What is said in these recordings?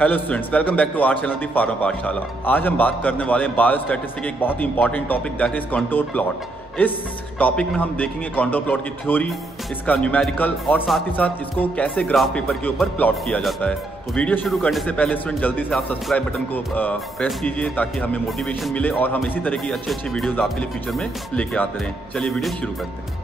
Hello students, welcome back to our channel the pharma Pathshala. आज हम बात करने वाले हैं बायोस्टैटिस्टिक्स के एक बहुत ही important topic that is contour plot. इस टॉपिक में हम देखेंगे कॉन्टोर प्लॉट की थ्योरी, इसका न्यूमेरिकल और साथ ही साथ इसको कैसे ग्राफ पेपर के ऊपर प्लॉट किया जाता है। तो वीडियो शुरू करने से पहले स्टूडेंट जल्दी से आप सब्सक्राइब बटन को प्रेस कीजिए ताकि हमें मोटिवेशन मिले और हम इसी तरह की अच्छी वीडियोज आपके लिए फ्यूचर में लेके आते रहें। चलिए वीडियो शुरू करते हैं।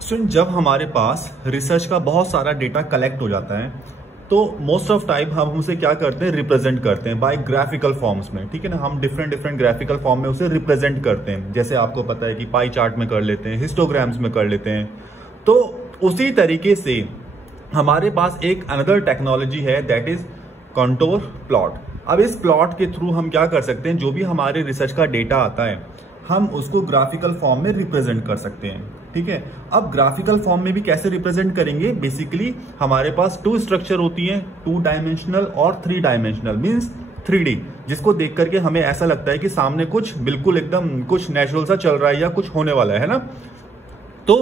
स्टूडेंट, जब हमारे पास रिसर्च का बहुत सारा डेटा कलेक्ट हो जाता है तो मोस्ट ऑफ टाइम हम उसे क्या करते हैं, रिप्रेजेंट करते हैं बाय ग्राफिकल फॉर्म्स में। ठीक है ना, हम डिफरेंट ग्राफिकल फॉर्म में उसे रिप्रेजेंट करते हैं। जैसे आपको पता है कि पाई चार्ट में कर लेते हैं, हिस्टोग्राम्स में कर लेते हैं। तो उसी तरीके से हमारे पास एक अनदर टेक्नोलॉजी है दैट इज कॉन्टोर प्लॉट। अब इस प्लॉट के थ्रू हम क्या कर सकते हैं, जो भी हमारे रिसर्च का डेटा आता है हम उसको ग्राफिकल फॉर्म में रिप्रेजेंट कर सकते हैं। ठीक है, अब ग्राफिकल फॉर्म में भी कैसे रिप्रेजेंट करेंगे, बेसिकली हमारे पास टू स्ट्रक्चर होती है, 2 डायमेंशनल और 3 डायमेंशनल, मींस 3D, जिसको देख करके हमें ऐसा लगता है कि सामने कुछ बिल्कुल एकदम कुछ नेचुरल सा चल रहा है या कुछ होने वाला है ना। तो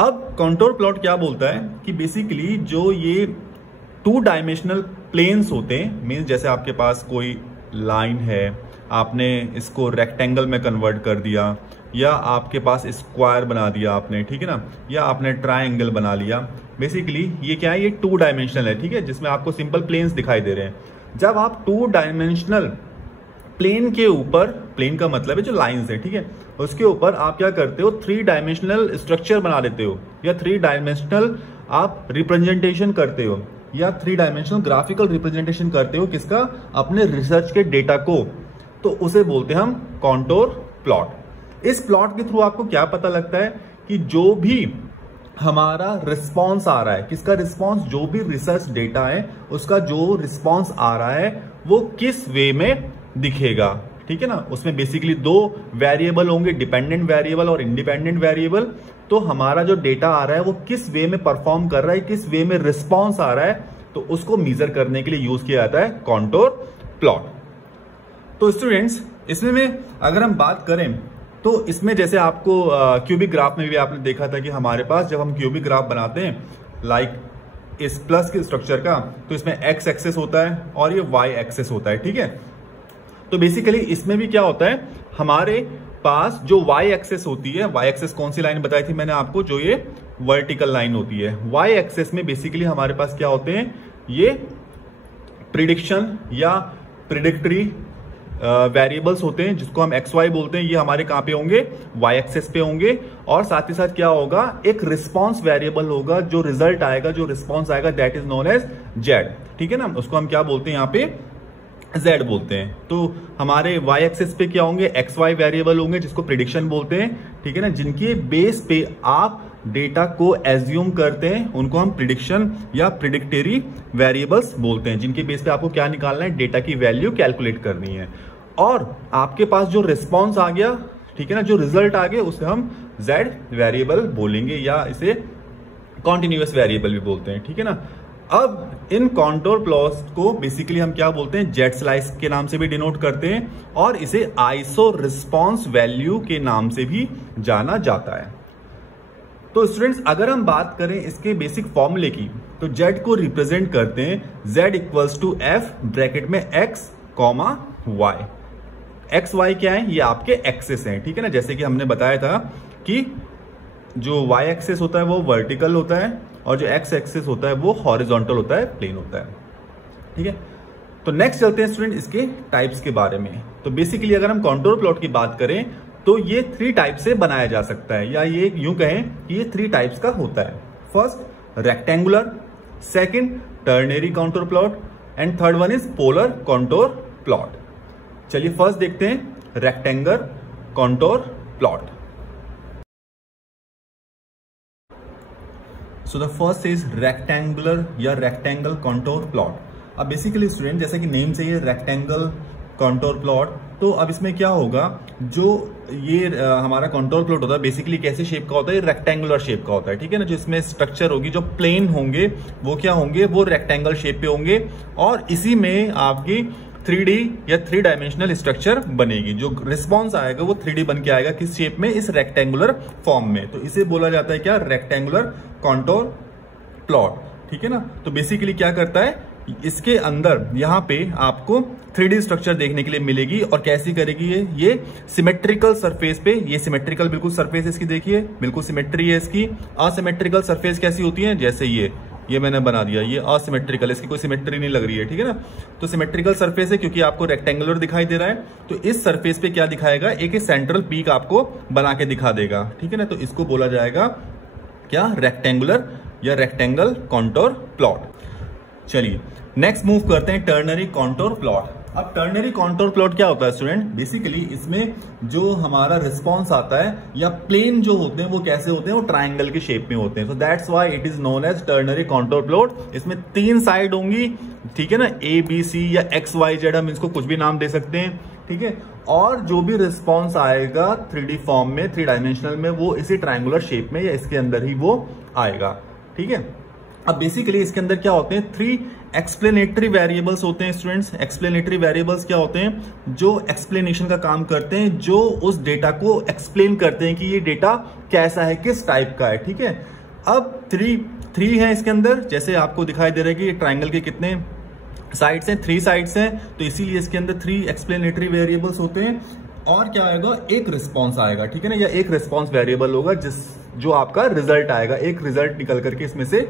अब कॉन्टोर प्लॉट क्या बोलता है कि बेसिकली जो ये 2 डायमेंशनल प्लेन्स होते हैं, मींस जैसे आपके पास कोई लाइन है, आपने इसको रेक्टेंगल में कन्वर्ट कर दिया या आपके पास स्क्वायर बना दिया आपने, ठीक है ना, या आपने ट्रायंगल बना लिया। बेसिकली ये क्या है, ये 2 डायमेंशनल है। ठीक है, जिसमें आपको सिंपल प्लेन्स दिखाई दे रहे हैं। जब आप 2 डायमेंशनल प्लेन के ऊपर, प्लेन का मतलब है जो लाइंस है, ठीक है, उसके ऊपर आप क्या करते हो, 3 डायमेंशनल स्ट्रक्चर बना लेते हो या 3 डायमेंशनल आप रिप्रेजेंटेशन करते हो या 3 डायमेंशनल ग्राफिकल रिप्रेजेंटेशन करते हो किसका, अपने रिसर्च के डेटा को, तो उसे बोलते हैं हम कॉन्टोर प्लॉट। इस प्लॉट के थ्रू आपको क्या पता लगता है कि जो भी हमारा रिस्पांस आ रहा है, किसका रिस्पांस, जो भी रिसर्च डेटा है उसका जो रिस्पांस आ रहा है वो किस वे में दिखेगा। ठीक है ना, उसमें बेसिकली 2 वेरिएबल होंगे, डिपेंडेंट वेरिएबल और इंडिपेंडेंट वेरिएबल। तो हमारा जो डेटा आ रहा है वो किस वे में परफॉर्म कर रहा है, किस वे में रिस्पांस आ रहा है, तो उसको मेजर करने के लिए यूज किया जाता है कॉन्टोर प्लॉट। तो स्टूडेंट्स, इसमें में अगर हम बात करें तो इसमें जैसे आपको क्यूबिक ग्राफ में भी आपने देखा था कि हमारे पास जब हम क्यूबिक ग्राफ बनाते हैं लाइक इस प्लस के स्ट्रक्चर का, तो इसमें एक्स एक्सेस होता है और ये वाई एक्सेस होता है। ठीक है, तो बेसिकली इसमें भी क्या होता है, हमारे पास जो वाई एक्सेस होती है, वाई एक्सेस कौन सी लाइन बताई थी मैंने आपको, जो ये वर्टिकल लाइन होती है। वाई एक्सेस में बेसिकली हमारे पास क्या होते हैं, ये प्रिडिक्शन या प्रिडिक्टरी वेरिएबल्स होते हैं जिसको हम एक्स वाई बोलते हैं। ये हमारे कहां पे होंगे, वाई एक्सेस पे होंगे। और साथ ही साथ क्या होगा, एक रिस्पांस वेरिएबल होगा, जो रिजल्ट आएगा, जो रिस्पांस आएगा, that is known as Z. ठीक है ना, उसको हम क्या बोलते हैं, यहाँ पे जेड बोलते हैं। तो हमारे वाई एक्सेस पे क्या होंगे, एक्स वाई वेरिएबल होंगे जिसको प्रिडिक्शन बोलते हैं। ठीक है ना, जिनके बेस पे आप डेटा को एज्यूम करते हैं उनको हम प्रिडिक्शन या प्रिडिक्टरी वेरिएबल्स बोलते हैं, जिनके बेस पे आपको क्या निकालना है, डेटा की वैल्यू कैलकुलेट करनी है। और आपके पास जो रिस्पॉन्स आ गया, ठीक है ना, जो रिजल्ट आ गया, उसे हम जेड वेरिएबल बोलेंगे या इसे कॉन्टिन्यूअस वेरिएबल भी बोलते हैं। ठीक है ना, अब इन कॉन्टोर प्लॉट्स को बेसिकली हम क्या बोलते हैं, जेड स्लाइस के नाम से भी डिनोट करते हैं और इसे आइसो रिस्पॉन्स वैल्यू के नाम से भी जाना जाता है। तो स्टूडेंट्स, अगर हम बात करें इसके बेसिक फॉर्मूले की, तो जेड को रिप्रेजेंट करते हैं z equals to f bracket में x comma y. X y क्या है, ये आपके एक्सेस हैं। ठीक है ना, जैसे कि हमने बताया था कि जो वाई एक्सेस होता है वो वर्टिकल होता है और जो एक्स एक्सेस होता है वो हॉरिजॉन्टल होता है, प्लेन होता है। ठीक है, तो नेक्स्ट चलते हैं स्टूडेंट इसके टाइप्स के बारे में। तो बेसिकली अगर हम कॉन्टोर प्लॉट की बात करें तो ये 3 टाइप से बनाया जा सकता है, या ये यूं कहें कि ये 3 टाइप्स का होता है। First rectangular, second ternary contour plot and third one is polar contour plot. चलिए फर्स्ट देखते हैं rectangular contour plot. So the first is rectangular या रेक्टेंगल कॉन्टोर प्लॉट। अब बेसिकली स्टूडेंट, जैसे कि नेम से ये रेक्टेंगल कॉन्टोर प्लॉट, तो अब इसमें क्या होगा, जो ये हमारा कॉन्टोर प्लॉट होता है बेसिकली कैसे शेप का होता है, रेक्टेंगुलर शेप का होता है। ठीक है ना, जो इसमें स्ट्रक्चर होगी, जो प्लेन होंगे वो क्या होंगे, वो रेक्टेंगल शेप पे होंगे और इसी में आपकी 3D या 3 डायमेंशनल स्ट्रक्चर बनेगी। जो रिस्पॉन्स आएगा वो 3D बन के आएगा, किस शेप में, इस रेक्टेंगुलर फॉर्म में। तो इसे बोला जाता है क्या, रेक्टेंगुलर कॉन्टोर प्लॉट। ठीक है ना। तो बेसिकली क्या करता है, इसके अंदर यहाँ पे आपको 3D स्ट्रक्चर देखने के लिए मिलेगी। और कैसी करेगी ये सिमेट्रिकल सरफेस पे, ये सिमेट्रिकल बिल्कुल सरफेस इसकी देखिए, बिल्कुल सिमेट्री है इसकी। असिमेट्रिकल सरफेस कैसी होती है, जैसे ये मैंने बना दिया, ये असिमेट्रिकल, इसकी कोई सिमेट्री नहीं लग रही है, ठीक है ना। तो सिमेट्रिकल सरफेस है क्योंकि आपको रेक्टेंगुलर दिखाई दे रहा है। तो इस सरफेस पे क्या दिखाएगा, एक सेंट्रल पीक आपको बना के दिखा देगा, ठीक है ना। तो इसको बोला जाएगा क्या, रेक्टेंगुलर या रेक्टेंगल कॉन्टूर प्लॉट। चलिए नेक्स्ट मूव करते हैं टर्नरी कॉन्टूर प्लॉट। अब टर्नरी कॉन्टूर प्लॉट क्या होता है स्टूडेंट, बेसिकली इसमें जो हमारा रिस्पॉन्स आता है या प्लेन जो होते हैं वो कैसे होते हैं, वो ट्राइंगल के शेप में होते हैं। So that's why it is known as ternary contour plot. इसमें 3 साइड होंगी, ठीक है ना, A B C या XYZ, हम इसको कुछ भी नाम दे सकते हैं, ठीक है। और जो भी रिस्पॉन्स आएगा 3D फॉर्म में, 3 डायमेंशनल में, वो इसी ट्राइंगुलर शेप में या इसके अंदर ही वो आएगा, ठीक है। अब बेसिकली इसके अंदर क्या होते हैं, 3 एक्सप्लेनेटरी वेरिएबल्स होते हैं स्टूडेंट्स। एक्सप्लेनेटरी वेरिएबल्स क्या होते हैं, जो एक्सप्लेनेशन का काम करते हैं, जो उस डेटा को एक्सप्लेन करते हैं कि ये डेटा कैसा है, किस टाइप का है, ठीक है। अब 3 है इसके अंदर, जैसे आपको दिखाई दे रहा है कि ट्राइंगल के कितने साइड्स हैं, 3 साइड्स हैं, तो इसीलिए इसके अंदर 3 एक्सप्लेनेटरी वेरिएबल्स होते हैं। और क्या आएगा, एक रिस्पॉन्स आएगा, ठीक है ना, या एक रिस्पॉन्स वेरिएबल होगा जो आपका रिजल्ट आएगा, एक रिजल्ट निकल करके इसमें से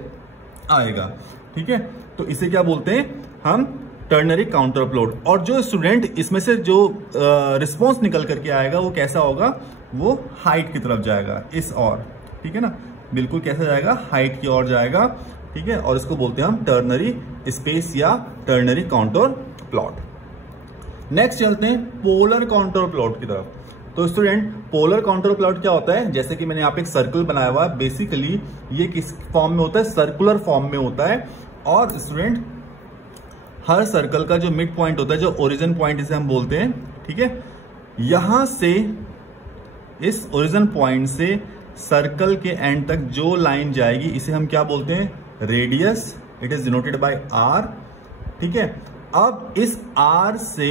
आएगा, ठीक है। तो इसे क्या बोलते हैं हम, टर्नरी काउंटर प्लॉट। और जो स्टूडेंट इसमें से जो रिस्पॉन्स निकल करके आएगा वो कैसा होगा, वो हाइट की तरफ जाएगा, इस और, ठीक है ना, बिल्कुल कैसा जाएगा, हाइट की ओर जाएगा, ठीक है। और इसको बोलते हैं हम टर्नरी स्पेस या टर्नरी काउंटर प्लॉट। नेक्स्ट चलते हैं पोलर काउंटर प्लॉट की तरफ। तो स्टूडेंट पोलर काउंटर प्लॉट क्या होता है, जैसे कि मैंने यहाँ पे एक सर्कल बनाया हुआ है, बेसिकली ये किस फॉर्म में होता है, सर्कुलर फॉर्म में होता है। और स्टूडेंट हर सर्कल का जो मिड पॉइंट होता है, जो ओरिजिन पॉइंट इसे हम बोलते हैं, ठीक है, यहां से इस ओरिजिन पॉइंट से सर्कल के एंड तक जो लाइन जाएगी इसे हम क्या बोलते हैं, radius. It is denoted by R, ठीक है। अब इस R से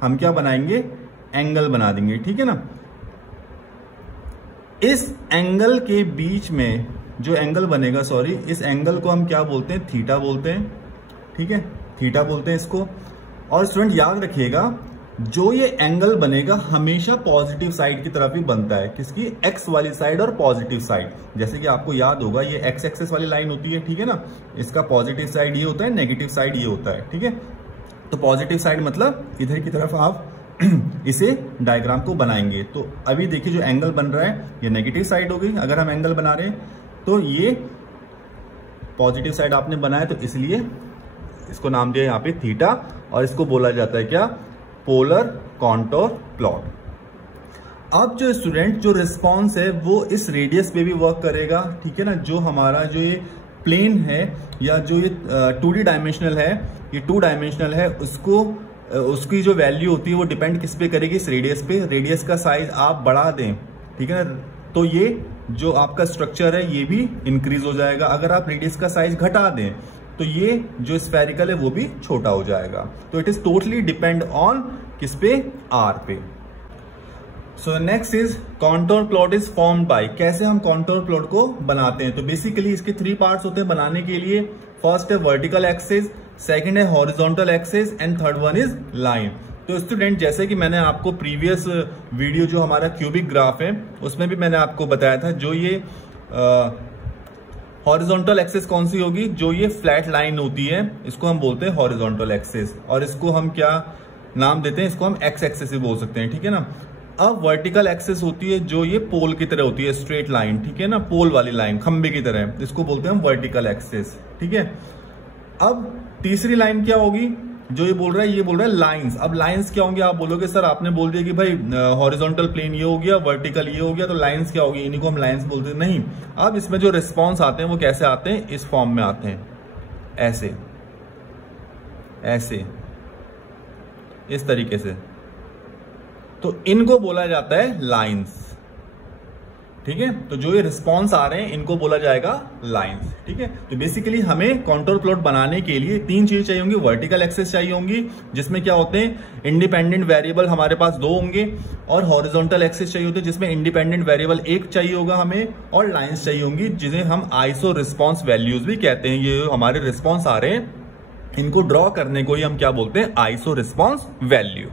हम क्या बनाएंगे, एंगल बना देंगे, ठीक है ना। इस एंगल के बीच में जो एंगल बनेगा, सॉरी, इस एंगल को हम क्या बोलते हैं, थीटा बोलते हैं, ठीक है, थीटा बोलते हैं इसको। और स्टूडेंट याद रखिएगा, जो ये एंगल बनेगा हमेशा पॉजिटिव साइड की तरफ ही बनता है, किसकी, एक्स वाली साइड और पॉजिटिव साइड। जैसे कि आपको याद होगा ये एक्स एक्सेस वाली लाइन होती है, ठीक है ना, इसका पॉजिटिव साइड ये होता है, नेगेटिव साइड ये होता है, ठीक है। तो पॉजिटिव साइड मतलब इधर की तरफ आप इसे डायग्राम को बनाएंगे। तो अभी देखिए जो एंगल बन रहा है ये नेगेटिव साइड हो गई, अगर हम एंगल बना रहे हैं तो ये पॉजिटिव साइड आपने बनाया, तो इसलिए इसको नाम दिया यहाँ पे थीटा। और इसको बोला जाता है क्या, पोलर काउंटर प्लॉट। अब जो स्टूडेंट जो रिस्पॉन्स है वो इस रेडियस पे भी वर्क करेगा, ठीक है ना। जो हमारा जो ये प्लेन है या जो ये 2D डायमेंशनल है, ये 2 डायमेंशनल है, उसकी जो वैल्यू होती है वो डिपेंड किस पे करेगी, इस रेडियस पे। रेडियस का साइज आप बढ़ा दें, ठीक है ना, तो ये जो आपका स्ट्रक्चर है ये भी इंक्रीज हो जाएगा। अगर आप रेडियस का साइज घटा दें तो ये जो स्फेरिकल है वो भी छोटा हो जाएगा। तो it is totally depend on किस पे, R पे। So next is contour plot is formed by, कैसे हम कॉन्टूर प्लॉट को बनाते हैं। तो बेसिकली इसके 3 पार्ट्स होते हैं बनाने के लिए। फर्स्ट है वर्टिकल एक्सिस, सेकंड है horizontal axis and third one is line. तो स्टूडेंट जैसे कि मैंने आपको प्रीवियस वीडियो जो हमारा क्यूबिक ग्राफ है उसमें भी मैंने आपको बताया था, जो ये हॉरिजॉन्टल एक्सिस कौन सी होगी, जो ये फ्लैट लाइन होती है इसको हम बोलते हैं हॉरिजॉन्टल एक्सिस। और इसको हम क्या नाम देते हैं, इसको हम एक्स एक्सिस ही बोल सकते हैं, ठीक है ना। अब वर्टिकल एक्सिस होती है जो ये पोल की तरह होती है, स्ट्रेट लाइन, ठीक है ना, पोल वाली लाइन, खंबे की तरह, इसको बोलते हैं हम वर्टिकल एक्सिस, ठीक है। अब तीसरी लाइन क्या होगी, जो ये बोल रहा है, ये बोल रहा है लाइंस। अब लाइंस क्या होंगे, आप बोलोगे सर आपने बोल दिया कि भाई हॉरिजॉन्टल प्लेन ये हो गया, वर्टिकल ये हो गया, तो लाइंस क्या होगी, इन्हीं को हम लाइंस बोलते हैं। नहीं, अब इसमें जो रिस्पॉन्स आते हैं वो कैसे आते हैं, इस फॉर्म में आते हैं, ऐसे ऐसे, इस तरीके से। तो इनको बोला जाता है लाइंस, ठीक है। तो जो ये रिस्पॉन्स आ रहे हैं इनको बोला जाएगा लाइंस, ठीक है। तो बेसिकली हमें कॉन्टूर प्लॉट बनाने के लिए 3 चीजें चाहिए होंगी। वर्टिकल एक्सिस चाहिए होंगी, जिसमें क्या होते हैं इंडिपेंडेंट वेरिएबल हमारे पास 2 होंगे, और हॉरिजॉन्टल एक्सिस चाहिए होते हैं जिसमें इंडिपेंडेंट वेरिएबल 1 चाहिए होगा हमें, और लाइंस चाहिए होंगी जिन्हें हम आइसो रिस्पॉन्स वैल्यूज भी कहते हैं। ये हमारे रिस्पॉन्स आ रहे हैं, इनको ड्रॉ करने को ही हम क्या बोलते हैं, आइसो रिस्पॉन्स वैल्यू।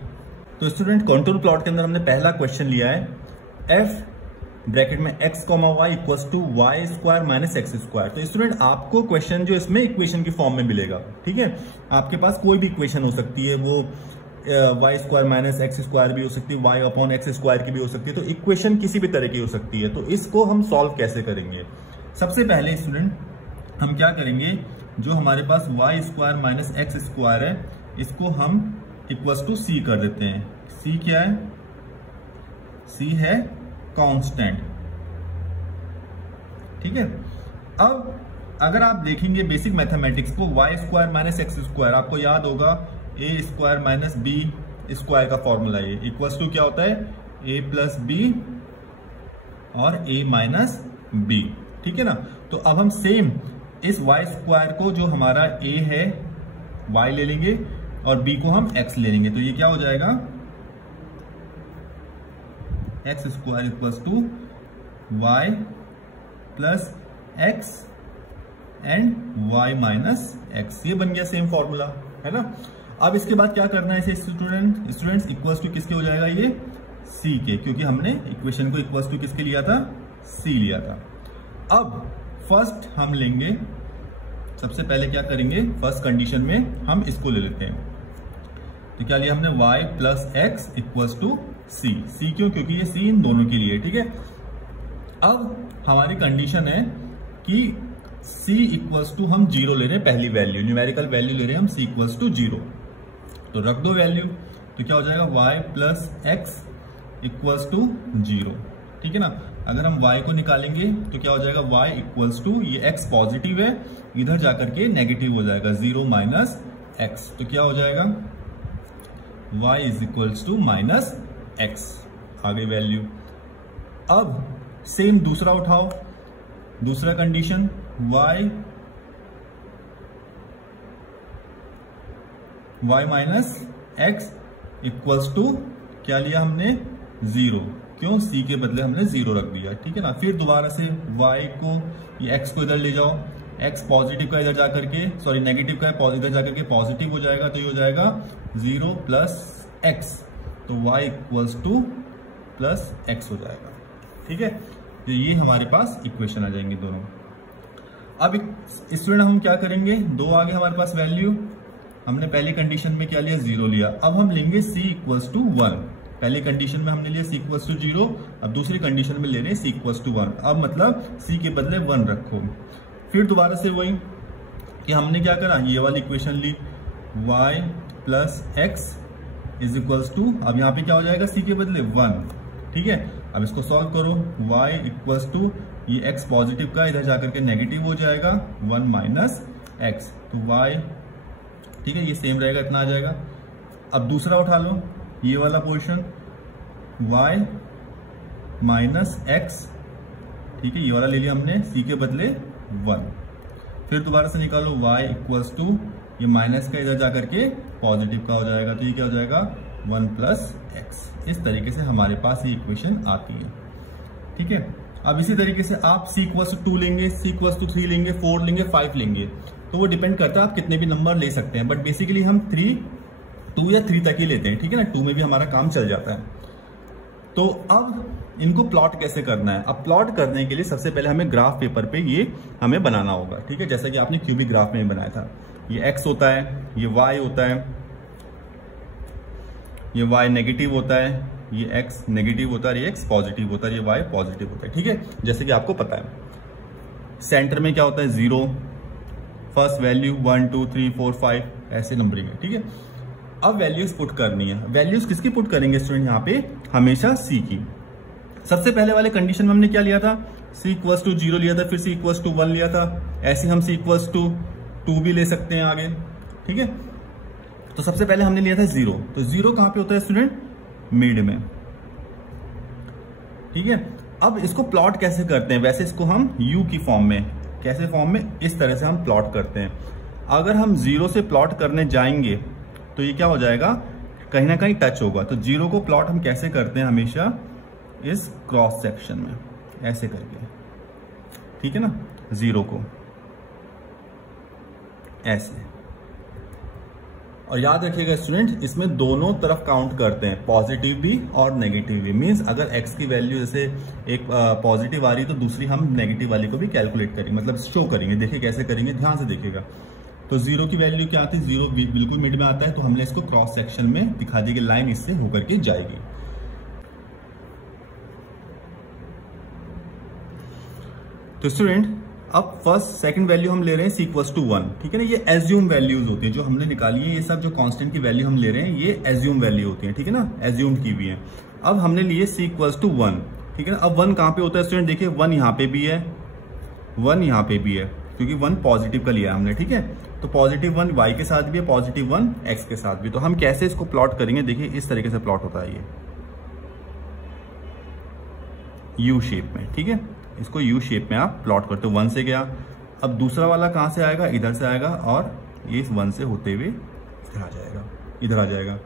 तो स्टूडेंट कॉन्टूर प्लॉट के अंदर हमने पहला क्वेश्चन लिया है, एफ ब्रैकेट में x, y equals to Y square minus x square. तो स्टूडेंट आपको क्वेश्चन जो इसमें इक्वेशन की फॉर्म में मिलेगा, ठीक है। आपके पास कोई भी इक्वेशन हो सकती है, वो Y square minus x square भी हो सकती है, वाई अपॉन एक्स स्क्वायर की भी हो सकती है। तो इक्वेशन किसी भी तरह की हो सकती है। तो इसको हम सॉल्व कैसे करेंगे? सबसे पहले स्टूडेंट हम क्या करेंगे, जो हमारे पास y square minus x square है इसको हम इक्वल्स टू सी कर देते हैं। सी क्या है? सी है कांस्टेंट, ठीक है। अब अगर आप देखेंगे बेसिक मैथमेटिक्स को, Y square minus x square आपको याद होगा A square minus B square का फॉर्मूला है, इक्वल्स टू क्या होता है, ए प्लस बी और ए माइनस बी, ठीक है ना। तो अब हम सेम इस वाई स्क्वायर को, जो हमारा ए है, वाई ले लेंगे और बी को हम एक्स ले लेंगे। तो ये क्या हो जाएगा, X square equals to Y plus X and Y minus X. ये बन गया सेम फॉर्मूला, है ना। अब इसके बाद क्या करना है इसे स्टूडेंट्स, इक्वल्स टू किसके हो जाएगा, ये सी के, क्योंकि हमने इक्वेशन को इक्वल्स टू किसके लिया था, सी लिया था। अब फर्स्ट हम लेंगे, सबसे पहले क्या करेंगे, फर्स्ट कंडीशन में हम इसको ले लेते हैं। तो क्या लिया हमने, y plus x equals to c. C क्यों? क्योंकि ये सी इन दोनों के लिए, ठीक है। अब हमारी कंडीशन है कि c इक्वल्स टू हम 0 ले रहे हैं, पहली वैल्यू न्यूमेरिकल वैल्यू ले रहे हैं हम, c इक्वल्स टू 0। तो रख दो वैल्यू, तो क्या हो जाएगा, y plus x equals to 0, ठीक है ना। अगर हम y को निकालेंगे तो क्या हो जाएगा, y इक्वल्स टू, ये x पॉजिटिव है, इधर जाकर के नेगेटिव हो जाएगा, 0 माइनस एक्स। तो क्या हो जाएगा, y is equals to minus x, आ गई वैल्यू। अब सेम दूसरा उठाओ, दूसरा condition, y minus x equals to क्या लिया हमने, 0। क्यों? c के बदले हमने 0 रख दिया, ठीक है ना। फिर दोबारा से y को, ये x को इधर ले जाओ, x पॉजिटिव का इधर जाकर के, सॉरी नेगेटिव का इधर जाकर के पॉजिटिव हो जाएगा, तो ये हो जाएगा 0 प्लस एक्स, तो y equals two plus x हो जाएगा, ठीक है। तो ये हमारे पास इक्वेशन आ जाएंगे दोनों। अब स्टूडेंट हम क्या करेंगे, 2 आ गए हमारे पास वैल्यू, हमने पहली कंडीशन में क्या लिया, 0 लिया। अब हम लेंगे c इक्वल्स टू 1। पहली कंडीशन में हमने लिया c इक्वल्स टू 0, अब दूसरी कंडीशन में ले रहे हैं c इक्वल्स टू 1। अब मतलब c के बदले 1 रखो। फिर दोबारा से वही कि हमने क्या करा, ये वाली इक्वेशन ली, y plus X is equals to, अब यहाँ पे क्या हो जाएगा, c के बदले 1, ठीक है। अब इसको सॉल्व करो, y इक्वल्स टू, ये x पॉजिटिव का इधर जाकर के नेगेटिव हो जाएगा, 1 माइनस एक्स, तो y, ठीक है, ये सेम रहेगा, इतना आ जाएगा। अब दूसरा उठा लो, ये वाला पोर्शन, y माइनस एक्स, ठीक है, ये वाला ले लिया हमने, c के बदले 1। फिर दोबारा से निकालो, y इक्वल्स टू, ये माइनस का इधर जाकर के पॉजिटिव का हो जाएगा, तो ये क्या हो जाएगा, 1 प्लस एक्स। इस तरीके से हमारे पास ये इक्वेशन आती है, ठीक है। अब इसी तरीके से आप c इक्वल्स टू 2 लेंगे, c इक्वल्स टू 3 लेंगे, 4 लेंगे, 5 लेंगे, तो वो डिपेंड करता है आप कितने भी नंबर ले सकते हैं, बट बेसिकली हम 2 या 3 तक ही लेते हैं, ठीक है ना। 2 में भी हमारा काम चल जाता है। तो अब इनको प्लॉट कैसे करना है? अब प्लॉट करने के लिए सबसे पहले हमें ग्राफ पेपर पे ये हमें बनाना होगा, ठीक है। जैसा कि आपने क्यूबिक ग्राफ में बनाया था, ये x होता है, ये y होता है, ये y नेगेटिव होता है, ये x नेगेटिव होता है, ये x पॉजिटिव होता है, ये y पॉजिटिव होता है, ठीक है, जैसे कि आपको पता है। सेंटर में क्या होता है, 0, फर्स्ट वैल्यू 1 2 3 4 5 ऐसे नंबरिंग है, ठीक है। अब वैल्यूज पुट करनी है। वैल्यूज किसकी पुट करेंगे स्टूडेंट, यहाँ पे हमेशा c की। सबसे पहले वाले कंडीशन में हमने क्या लिया था, c इक्वल्स टू 0 लिया था, फिर c इक्वल्स टू 1 लिया था। ऐसे हम c इक्वल्स टू 2 भी ले सकते हैं आगे, ठीक है। तो सबसे पहले हमने लिया था 0, तो 0 कहां पे होता है स्टूडेंट, मिड में, ठीक है। अब इसको प्लॉट कैसे करते हैं? वैसे इसको हम u की फॉर्म में, कैसे फॉर्म में, इस तरह से हम प्लॉट करते हैं। अगर हम 0 से प्लॉट करने जाएंगे तो ये क्या हो जाएगा, कहीं ना कहीं टच होगा। तो 0 को प्लॉट हम कैसे करते हैं? हमेशा इस क्रॉस सेक्शन में ऐसे करके, ठीक है ना, 0 को ऐसे। और याद रखिएगा स्टूडेंट, इसमें दोनों तरफ काउंट करते हैं, पॉजिटिव भी और नेगेटिव भी। मींस अगर x की वैल्यू जैसे एक पॉजिटिव आ रही है तो दूसरी हम नेगेटिव वाली को भी कैलकुलेट करेंगे, मतलब शो करेंगे। देखिए कैसे करेंगे, ध्यान से देखिएगा। तो 0 की वैल्यू क्या आती है? 0 बिल्कुल मिड में आता है, तो हमने इसको क्रॉस सेक्शन में दिखा दी कि लाइन इससे होकर के जाएगी। तो स्टूडेंट अब फर्स्ट सेकंड वैल्यू हम ले रहे हैं c=1, ठीक है ना। ये एज्यूम वैल्यूज होती है जो हमने निकाली है, ये सब जो कांस्टेंट की वैल्यू हम ले रहे हैं ये एज्यूम वैल्यू होती है, ठीक है ना, एज्यूम की हुई है। अब हमने लिए c=1, ठीक है ना। अब 1 कहां पे होता है स्टूडेंट? देखिए 1 यहां पे भी है, 1 यहां पे भी है, क्योंकि 1 पॉजिटिव का लिया हमने, ठीक है। तो पॉजिटिव 1 y के साथ भी है, पॉजिटिव 1 x के साथ भी। तो हम कैसे इसको प्लॉट करेंगे? देखिए इस तरीके से प्लॉट होता है, ये यू शेप में, ठीक है। इसको यू शेप में आप प्लॉट करते हो। 1 से गया, अब दूसरा वाला कहां से आएगा? इधर से आएगा, और ये इस 1 से होते हुए इधर आ जाएगा, इधर आ जाएगा।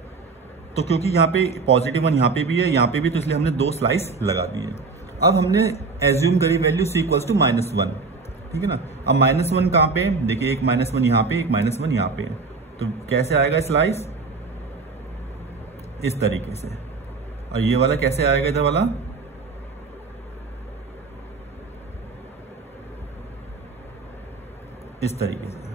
तो क्योंकि यहाँ पे पॉजिटिव 1 यहाँ पे भी है, यहाँ पे भी, तो इसलिए हमने 2 स्लाइस लगा दिए। अब हमने एज्यूम करी वैल्यू c=-1, ठीक है ना। अब -1 कहां पे? देखिए एक -1 यहाँ पे, एक -1 यहाँ पे। तो कैसे आएगा स्लाइस? इस तरीके से। और ये वाला कैसे आएगा? इधर वाला इस तरीके से।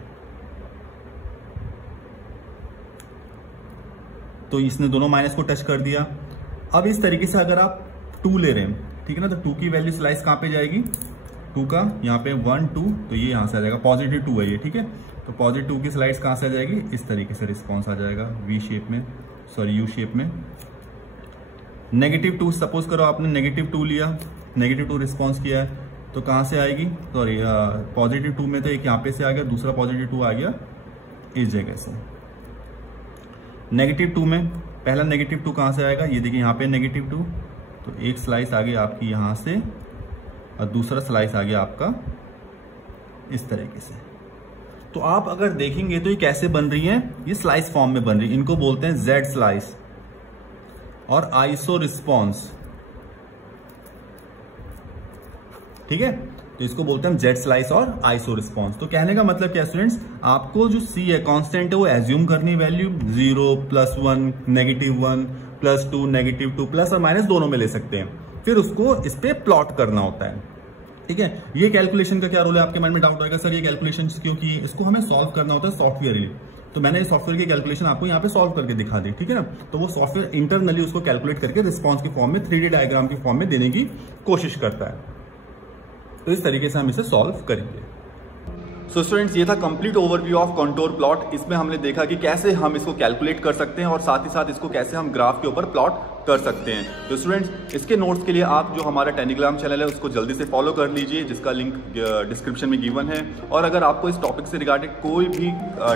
तो इसने दोनों माइनस को टच कर दिया। अब इस तरीके से अगर आप 2 ले रहे हैं, ठीक है ना, तो 2 की वैल्यू स्लाइस कहां पे जाएगी? 2 का यहाँ पे 1 2, तो ये यहां से आ जाएगा, पॉजिटिव 2 है ये, ठीक है। तो पॉजिटिव 2 की स्लाइस कहां से आ जाएगी? इस तरीके से रिस्पॉन्स आ जाएगा वी शेप में, सॉरी यू शेप में। नेगेटिव 2 सपोज करो आपने नेगेटिव 2 लिया, नेगेटिव 2 रिस्पॉन्स किया है, तो कहां से आएगी? सॉरी पॉजिटिव 2 में तो एक यहाँ पे से आ गया, दूसरा पॉजिटिव 2 आ गया इस जगह से। नेगेटिव 2 में पहला नेगेटिव 2 कहां से आएगा? ये देखिए यहाँ पे नेगेटिव 2, तो एक स्लाइस आ गया आपकी यहां से, और दूसरा स्लाइस आ गया आपका इस तरीके से। तो आप अगर देखेंगे तो ये कैसे बन रही है? ये स्लाइस फॉर्म में बन रही है। इनको बोलते हैं जेड स्लाइस और आइसो रिस्पॉन्स, ठीक है। तो इसको बोलते हैं हम जेड स्लाइस और आइसो रिस्पॉन्स। तो कहने का मतलब क्या स्टूडेंट्स, आपको जो c है कांस्टेंट है वो एज्यूम करनी वैल्यू 0 +1 -1 +2 -2 प्लस और माइनस दोनों में ले सकते हैं, फिर उसको इस पे प्लॉट करना होता है, ठीक है। ये कैलकुलेशन का क्या रोल है? आपके माइंड में डाउट होगा सर ये कैलकुलेशन क्यों की? इसको हमें सॉल्व करना होता है सॉफ्टवेयर। तो मैंने सॉफ्टवेयर की कैलकुलेशन आपको यहाँ पे सॉल्व करके दिखा दी, ठीक है ना। तो वो सॉफ्टवेयर इंटरनली उसको कैलकुलेट करके रिस्पॉन्स की फॉर्म में 3D डायग्राम की फॉर्म में देने की कोशिश करता है। तो इस तरीके से हम इसे सॉल्व करेंगे। सो स्टूडेंट्स, ये था complete overview of contour plot. इसमें हमने देखा कि कैसे हम इसको कैलकुलेट कर सकते हैं और साथ ही साथ इसको कैसे हम ग्राफ के ऊपर प्लॉट कर सकते हैं। तो स्टूडेंट्स, इसके नोट्स के लिए आप जो हमारा टेलीग्राम चैनल है उसको जल्दी से फॉलो कर लीजिए, जिसका लिंक डिस्क्रिप्शन में गिवन है। और अगर आपको इस टॉपिक से रिगार्डेड कोई भी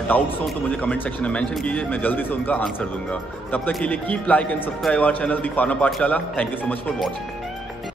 डाउट्स हो तो मुझे कमेंट सेक्शन में मेंशन कीजिए, मैं जल्दी से उनका आंसर दूंगा। तब तक के लिए keep like and subscribe our channel the pharma Pathshala. Thank you so much for watching.